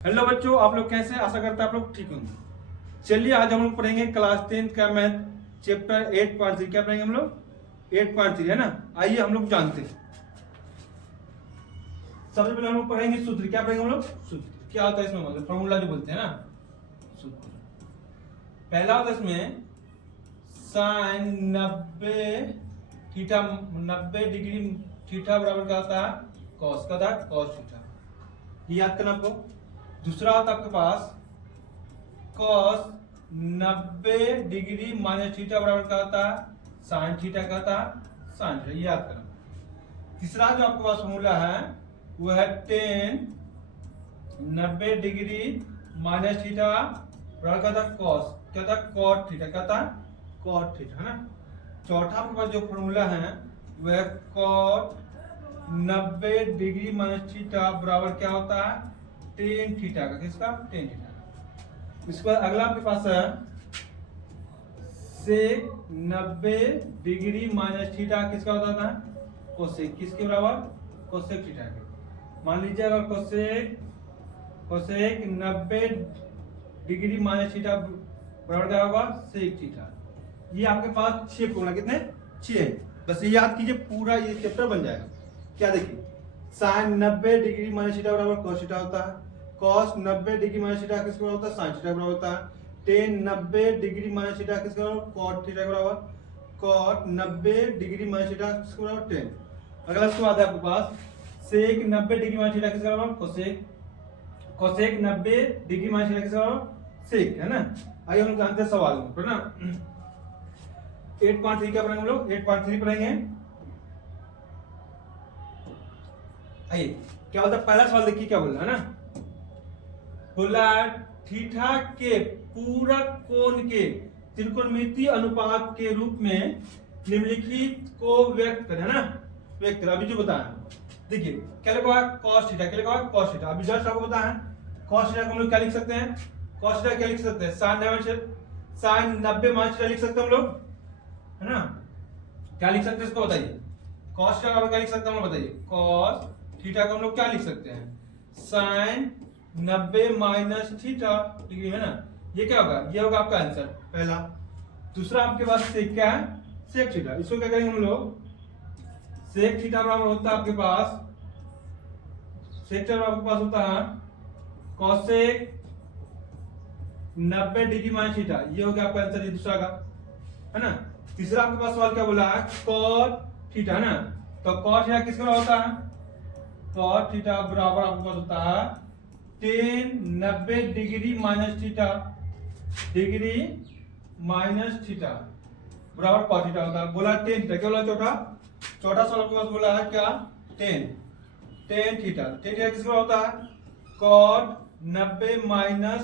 Hello बच्चों, आप लोग कैसे? आशा करते हैं आप लोग ठीक होंगे। चलिए आज हम लोग पढ़ेंगे क्लास 10 का मैथ चैप्टर 8.3। क्या पढ़ेंगे हम लोग? 8.3 है ना। आइए हम लोग जानते हैं। सबसे पहले हम लोग पढ़ेंगे सूत्र। क्या पढ़ेंगे हम लोग? सूत्र क्या होता है इसमें, मतलब फॉर्मूला जो बोलते हैं ना, सूत्र। पहला होता है इसमें साइन 90 डिग्री थीटा बराबर क्या होता है? कॉस का था, कॉस थीटा। ये याद करना आपको। दूसरा होता है आपके पास कॉस 90 डिग्री माइनस थीटा बराबर क्या होता है? साइन थीटा का होता है, साइन थीटा। याद करना। तीसरा जो आपके पास फॉर्मूला है वो है टेन 90 डिग्री माइनस थीटा बराबर क्या था? कॉस क्या था? Cot theta. क्या था? कॉट थीटा, है ना। चौथा आपके पास जो फॉर्मूला है वह है कॉट 90 डिग्री माइनस थीटा बराबर क्या होता है? टेन थीटा का। किसका? Tan theta. इसके बाद अगला आपके पास है सेक 90 डिग्री माइनस थीटा। किसका होता था? कोसेक। किसके बराबर? कोसेक थीटा के। मान लीजिए अगर कोसेक 90 डिग्री माइनस थीटा बराबर क्या होगा? Sec theta. ये आपके पास 6 फॉर्मूला, कितने? 6 है। बस ये याद कीजिए, पूरा ये चैप्टर बन जाएगा। क्या देखिए, साइन 90 डिग्री माइनस थीटा बराबर कॉस थीटा होता है। कॉस 90 डिग्री माइनस थीटा किसके बराबर होता है? साइन थीटा बराबर होता है। टेन 90 डिग्री माइनस थीटा किसके बराबर? कॉट थीटा के बराबर। कॉट 90 डिग्री माइनस थीटा किसके बराबर? टेन। अगला इसके बाद है आपके पास सेक 90 डिग्री माइनस थीटा किसके बराबर? Cosec. Cosec 90 degree minus theta किसके बराबर? सेक, है ना। आइए हम लोग जानते हैं सवाल में, ना 8.3 क्या पढ़ेंगे हम लोग? 8.3 पढ़ेंगे। आइए क्या बोलता है? पहला सवाल देखिए क्या बोल रहा है ना। बोला थीटा के पूरक कोण के त्रिकोणमितीय अनुपात के रूप में निम्नलिखित को व्यक्त करें, है ना। व्यक्त करें। अभी जो बताया देखिए, क्या लिखा हुआ है? cos theta. क्या लिखा हुआ है? cos theta. अभी जस्ट आपको बताया cos थीटा को हम लोग क्या लिख सकते हैं? cos थीटा क्या लिख सकते हैं? sin 90 माइनस थीटा लिख सकते हैं हम लोग, है ना। क्या लिख सकते हैं इसको बताइए? cos थीटा का क्या लिख सकते हैं हम लोग बताइए? cos थीटा को हम लोग क्या लिख सकते हैं? sin 90 माइनस थीटा डिग्री, है ना। ये क्या होगा? ये होगा आपका आंसर पहला। दूसरा आपके पास सेक क्या है? Sec theta. इसको क्या करेंगे हम लोग? सेक थीटा बराबर होता है आपके पास, सेक थीटा आपके पास होता है कॉसेक 90 डिग्री माइनस थीटा। ये हो गया आपका आंसर, ये दूसरा का, है ना। तीसरा आपके पास सवाल क्या बोला है? कॉट थीटा, है ना। तो कॉट थीटा किसका बराबर होता है? कॉट थीटा बराबर आपके पास होता है ten 90 degree minus theta degree minus theta बराबर कॉट थीटा होता है। बोला टेन थीटा। क्या बोला? चौथा सवाल आपके पास बोला है क्या? Tan theta. टेन थीटा किसका होता है? कॉट 90 माइनस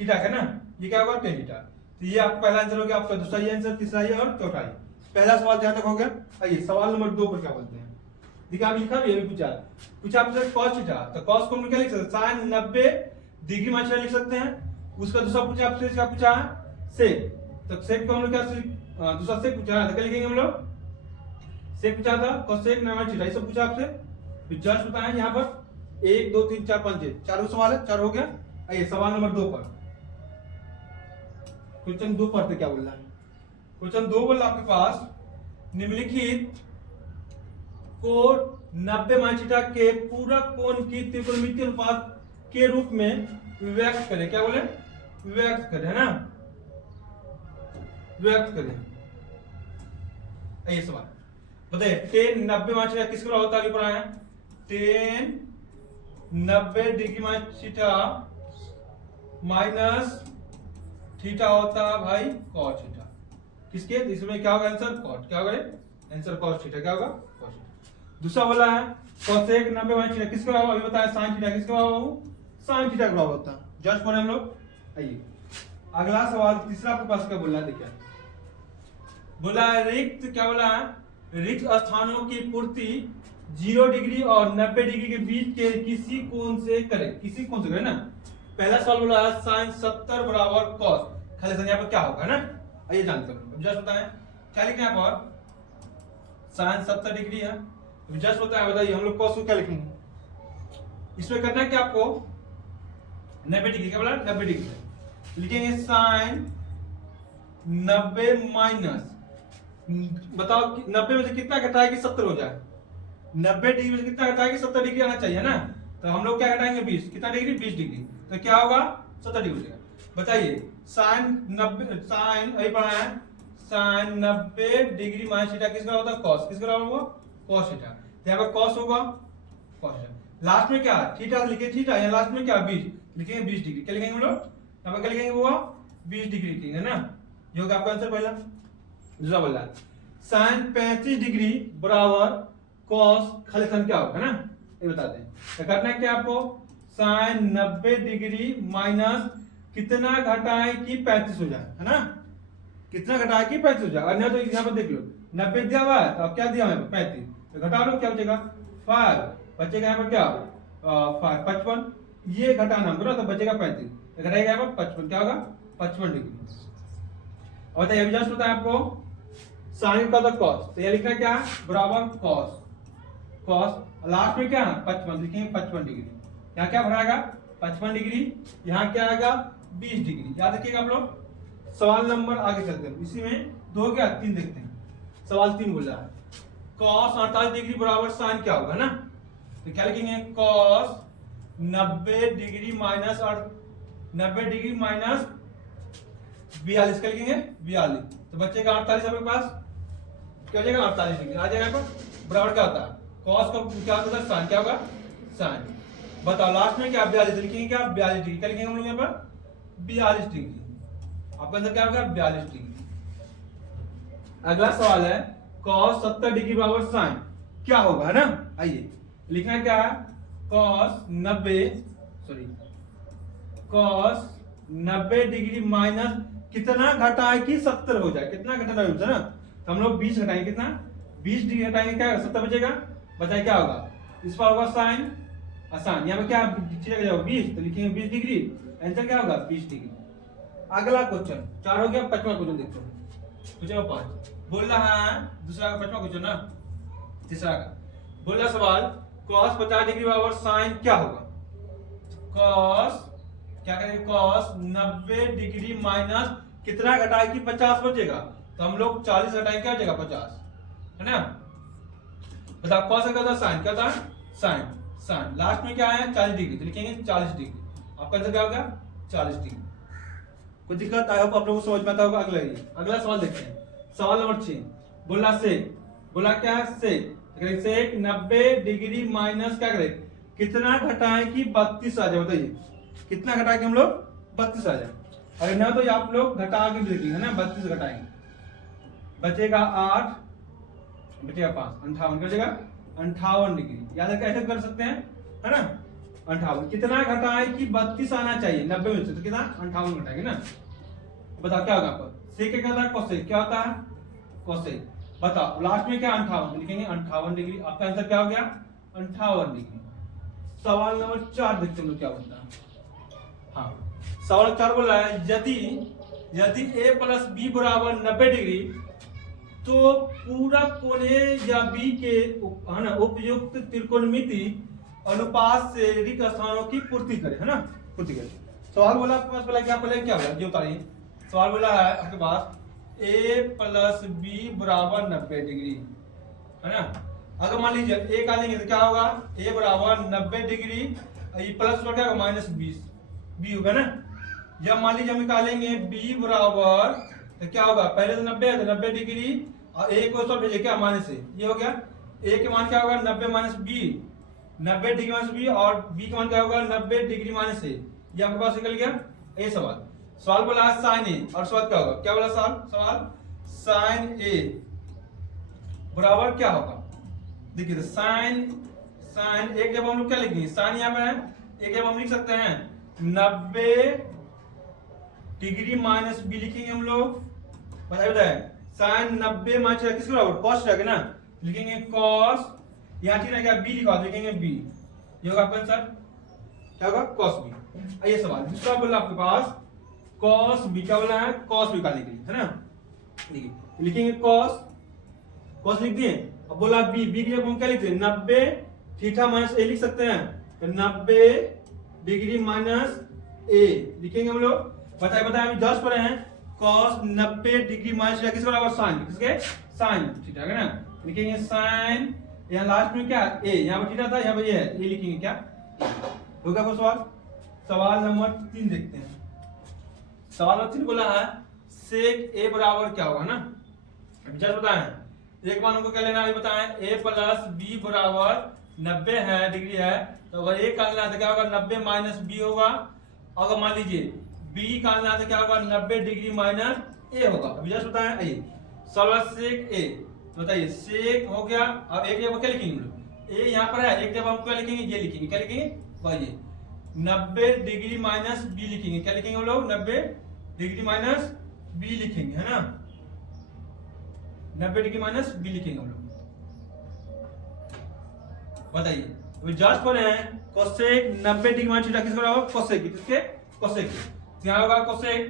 थीटा, है ना। ये क्या होगा? Tan theta. तो ये आपका पहला आंसर हो गया आपका। दूसरा ये आंसर, तीसरा ये और चौथा ये। पहला सवाल जहां तक हो गया। आइए सवाल नंबर 2 पर क्या बोलते हैं। देखिए आप लिखा भी है, पूछा आपसे cos थीटा। तो cos को हम क्या लिख सकते हैं? sin 90 डिग्री माइनस थीटा लिख सकते हैं। उसका दूसरा पूछा आपसे, क्या पूछा है? सेक। तो सेक को हम लोग क्या दूसरा सेक पूछा है, तो क्या लिखेंगे हम लोग? सेक पूछा था cosec 90 थीटा, ये सब पूछा आपसे। जस्ट बताएं यहाँ पर 1 2 3 4 5 6 चारों सवाल है, 4 हो गया। आइए सवाल नंबर 2 पर। क्वेश्चन 2 पढ़ते क्या बोल रहा है। क्वेश्चन 2 बोल रहा आपके पास निम्नलिखित को 90 माइनस थीटा के पूरक कोण की त्रिकोणमितीय अनुपात के रूप में व्यक्त करें। क्या बोले? व्यक्त करें, है ना। व्यक्त करें। आइए सवाल बताइए, टेन 90 माइनस थीटा किसके बराबर होता है? पढ़ा है ten 90 degree minus theta minus theta होता है भाई cos थीटा। किसके? इसमें क्या होगा आंसर? cot। क्या होगा आंसर? cos theta. क्या होगा? cos theta. दूसरा बोला है cosec 90 माइनस थीटा किसके बराबर? अभी बताया sin थीटा किसके बराबर? sin थीटा के बराबर होता है। जस्ट पढ़े हम लोग। आइए अगला सवाल, तीसरा आपके पास क्या बोल रहा है? देखिए बोला है रिक्त, क्या बोला है? रिक्त स्थानों की पूर्ति 0 डिग्री और 90 डिग्री के बीच के किसी कोण से करें। किसी कोण से करें ना। पहला सवाल बोला है sin 70 बराबर cos। खाली यहाँ पर क्या होगा ना, आइए जानते हैं। जस्ट बताएं क्या लिखें यहाँ पर? sin 70 डिग्री है। जस्ट बताएं, बताइए हम लोग cos को क्या लिखेंगे? इसमें करना है क्या आपको? 90 डिग्री क्या बोला 90 डिग्री लिखेंगे साइन 90 माइनस बताओ 90 में से कितना घटाए कि 70 हो जाए 90 डिग्री में से कितना घटाए कि 70 डिग्री आना चाहिए ना तो हम लोग क्या घटाएंगे 20 कितना डिग्री 20 डिग्री तो क्या होगा 70 डिग्री हो जाएगा बताइए साइन 90 साइन अभी पढ़ा है साइन 90 डिग्री माइनस थीटा किसका होता है कॉस किसका होगा कॉस थीटा तो यहाँ पर कॉस होगा कॉस थीटा लास्ट में क्या थीटा लिखे थीटा यहाँ लास्ट में क्या 20 लिखेंगे 20 डिग्री क्या लिखेंगे हम लोग यहाँ पर क्या लिखेंगे वो 20 डिग्री लिखेंगे ना ये होगा आपका आंसर पहला दूसरा बोला साइन 35 डिग्री बराबर कॉस खाली सन क्या होगा ना ये बताते हैं तो करना है क्या आपको साइन 90 डिग्री माइनस कितना घटाए कि 35 हो जाए है ना कितना घटाए कि 35 हो जाए और नहीं तो यहाँ पर देख लो 90 दिया हुआ है तो अब क्या दिया है 35 तो घटा लो क्या बचेगा 5 बचेगा यहाँ पर क्या 55 ये घटाना हमको ना तो बचेगा 35 तो घटाएगा यहाँ पर 55 क्या होगा 55 डिग्री और बताइए अभी जस्ट बताया आपको साइन का कॉस तो ये लिखना क्या बराबर कॉस कॉस लास्ट में क्या है 55 लिखेंगे 55 डिग्री यहाँ क्या भराएगा 55 डिग्री यहाँ क्या आएगा 20 डिग्री याद रखिएगा आप लोग सवाल नंबर आगे चलते हैं इसी में 2 क्या 3 देखते हैं सवाल 3 बोल रहा है कॉस 48 डिग्री बराबर साइन क्या होगा ना तो क्या लिखेंगे कॉस 90 डिग्री माइनस और 90 डिग्री माइनस 42 क्या लिखेंगे 42 तो बचेगा 48 आपके पास क्या हो जाएगा 48 डिग्री आ जाएगा यहाँ पर बराबर क्या होता है कॉस का क्या होता है साइन क्या होगा साइन बताओ लास्ट में क्या 42 लिखेंगे क्या 42 डिग्री क्या लिखेंगे हम लोग यहाँ पर 42 डिग्री आपका आंसर क्या होगा 42 डिग्री अगला सवाल है cos 70 डिग्री बराबर साइन क्या होगा है ना आइए लिखना क्या है cos 90 डिग्री माइनस कितना घटाए कि 70 हो जाए कितना घटाना है ना तो हम लोग 20 घटाएंगे कितना 20 डिग्री घटाएंगे क्या 70 बचेगा बताइए क्या होगा इस पर होगा साइन आसान यहाँ पे क्या चलेगा जाओ 20 तो लिखेंगे 20 डिग्री आंसर क्या होगा 20 डिग्री अगला क्वेश्चन 4 हो गया 5वां क्वेश्चन देखते हैं पूछेगा 5 बोल रहा है दूसरा का 5वां क्वेश्चन ना तीसरा का बोल रहा सवाल cos 50 डिग्री बराबर साइन क्या होगा cos क्या करेंगे cos 90 डिग्री माइनस कितना घटाए कि 50 बचेगा तो हम लोग 40 घटाएंगे क्या बचेगा 50 है ना बताओ cos का होता साइन क्या होता है साइन साइन लास्ट में क्या है 40 डिग्री तो लिखेंगे 40 डिग्री आपका आंसर क्या होगा 40 डिग्री कोई दिक्कत आई होप आप लोगों को समझ में आता होगा अगला सवाल देखते हैं सवाल नंबर 6 बोला सेक बोला क्या है सेक सेक 90 डिग्री माइनस क्या करें कितना घटाएं कि 32 आ जाए बताइए कितना घटा के हम लोग 32 आ जाए अगर ना तो आप लोग घटा के देखेंगे ना 32 घटाएंगे बचेगा 8 बचेगा 5 58 बचेगा 58 डिग्री याद है कैसे कर सकते हैं है ना 58 कितना घटाए कि 32 आना चाहिए 90 में से तो कितना 58 घटाएंगे ना बताओ क्या होगा आपको सेक क्या होता है कोसेक क्या होता है कोसेक बताओ लास्ट में क्या 58 लिखेंगे 58 डिग्री आपका आंसर क्या हो गया 58 डिग्री सवाल नंबर 4 देखते हैं क्या बनता है हाँ सवाल 4 बोल रहा है यदि a प्लस बी बराबर 90 डिग्री तो पूरा कोणे या बी के है ना उपयुक्त त्रिकोणमिति अनुपात से रिक्त स्थानों की पूर्ति करे है ना पूर्ति करे सवाल बोला आपके पास पहले क्या बोला ये बताइए सवाल बोला है आपके पास a प्लस बी बराबर 90 डिग्री है ना अगर मान लीजिए a का लेंगे तो क्या होगा a बराबर 90 डिग्री प्लस क्या होगा माइनस 20 b होगा ना जब मान लीजिए हम निकालेंगे b बराबर तो क्या होगा पहले तो 90 है तो 90 डिग्री और a को सब भेजे क्या माइनस से ये हो गया a के मान क्या होगा 90 minus b 90 degree minus b और b का मान क्या होगा 90 डिग्री माइनस से ये आपके पास निकल गया ये सवाल बोला साइन ए और सवाल क्या होगा क्या बोला सवाल साइन ए बराबर क्या होगा देखिए साइन एक जब हम लोग क्या लिखेंगे साइन यहाँ पे है एक जब हम लिख सकते हैं 90 डिग्री माइनस बी लिखेंगे हम लोग बताए साइन 90 माइनस किसके बराबर कॉस रहेगा ना लिखेंगे कॉस यहाँ ठीक है क्या बी लिखा लिखेंगे बी ये होगा आपका आंसर क्या होगा कॉस बी आइए सवाल दूसरा बोला आपके पास कॉस बी क्या बोला है कॉस बी का लिख है ना देखिए लिखेंगे कॉस लिख दिए अब बोला बी की जब हम क्या लिखते हैं 90 थीटा माइनस ए लिख सकते हैं तो 90 डिग्री माइनस ए लिखेंगे हम लोग। बताए अभी 10 पर हैं cos 90 डिग्री माइनस थीटा किसके बराबर साइन, किसके साइन थीटा है ना। लिखेंगे साइन, यहाँ लास्ट में क्या ए, यहाँ पर थीटा था, यहाँ पर ये है, ये लिखेंगे क्या हो गया आपका सवाल। सवाल नंबर 3 देखते हैं। सवाल नंबर 3 बोला है सेक ए बराबर क्या होगा ना। अभी जस्ट बताएं एक मान को क्या लेना है, अभी बताएं a प्लस बी बराबर 90 है डिग्री है, तो अगर a का लेना है तो क्या होगा 90 माइनस बी होगा। अगर मान लीजिए b का लेना है तो क्या होगा 90 डिग्री माइनस a होगा। अभी जस्ट बताएं आइए सवाल सेक a, बताइए सेक हो गया। अब एक जगह क्या लिखेंगे हम लोग, a यहाँ पर है, एक जगह हम क्या लिखेंगे, ये लिखेंगे, क्या लिखेंगे भाई 90 डिग्री माइनस बी लिखेंगे, क्या लिखेंगे हम लोग 90 डिग्री माइनस बी लिखेंगे है ना, 90 डिग्री माइनस बी लिखेंगे हम लोग। बताइए अभी जस्ट पर है कोसेक 90 डिग्री माइनस थीटा किसका बराबर कोसेक, किसके कोसेक, क्या होगा कोसेक,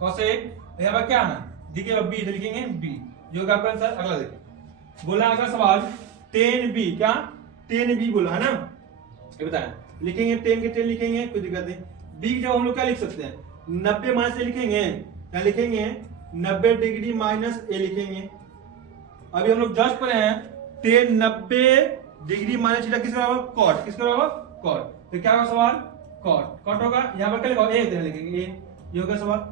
कोसेक यहाँ पर क्या है देखिए अब बी लिखेंगे बी, जो होगा आपका आंसर। अगला देखिए बोला अगला सवाल 10b, क्या 10b बोला है ना, ये बताएं लिखेंगे 10 के 10 लिखेंगे, कोई दिक्कत नहीं। बी की जगह हम लोग क्या लिख सकते हैं 90 माइनस ए लिखेंगे, क्या लिखेंगे 90 डिग्री माइनस ए लिखेंगे। अभी हम लोग जस्ट पर हैं 10 90 डिग्री माइनस थीटा किसका बराबर कॉट, किसका बराबर कॉट, तो क्या होगा सवाल कॉट, कॉट होगा यहाँ पर क्या लिखा ए लिखेंगे ए, ये होगा सवाल।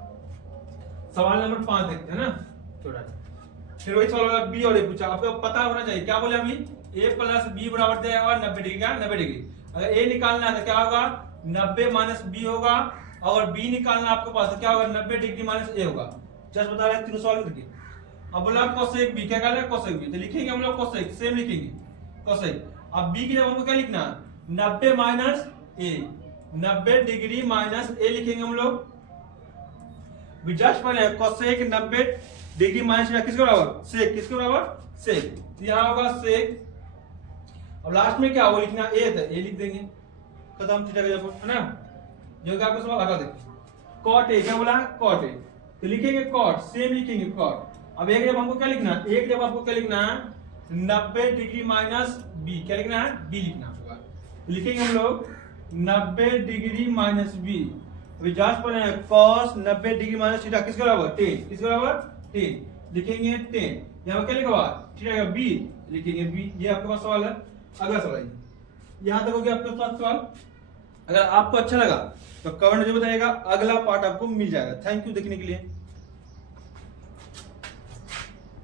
सवाल नंबर 5 देखते हैं ना छोटा। फिर वही सवाल होगा बी और ए पूछा, आपको पता होना चाहिए क्या बोले अभी a प्लस बी बराबर देगा 90 डिग्री का 90 डिग्री। अगर a निकालना है तो क्या होगा 90 माइनस बी होगा, और b निकालना आपके पास तो क्या होगा 90 डिग्री माइनस ए होगा। जस्ट बता रहे हैं तीनों सवाल देखिए। अब बोला कोसेक बी, क्या कर रहे हैं कोसेक बी, तो लिखेंगे हम लोग कोसेक सेम लिखेंगे कोसेक। अब बी की जगह हमको क्या लिखना 90 माइनस ए, 90 डिग्री माइनस ए लिखेंगे हम लोग। जस्ट पर कोसेक 90 डिग्री माइनस किसके बराबर सेक, किसके बराबर सेक, तो यहाँ होगा सेक। अब लास्ट में क्या होगा लिखना ए, था ए लिख देंगे खत्म थीटा का जगह है ना। जो कि आपको सवाल आगे देखिए कॉट ए, क्या बोला कॉट ए, तो लिखेंगे कॉट सेम लिखेंगे कॉट। अब एक जब हमको क्या लिखना है, एक जब आपको क्या लिखना है 90 डिग्री माइनस बी, क्या लिखना है बी लिखना होगा, लिखेंगे हम लोग 90 डिग्री माइनस बी। अभी जांच पर है cos 90 डिग्री माइनस थीटा किसके बराबर 10, किसके बराबर 10 लिखेंगे 10। यहाँ पर क्या लिखा हुआ थीटा का बी, लिखेंगे बी। ये आपके पास सवाल है। अगला सवाल यहाँ तक हो गया आपके पास सवाल। अगर आपको अच्छा लगा तो कमेंट में बताइएगा, अगला पार्ट आपको मिल जाएगा। थैंक यू देखने के लिए।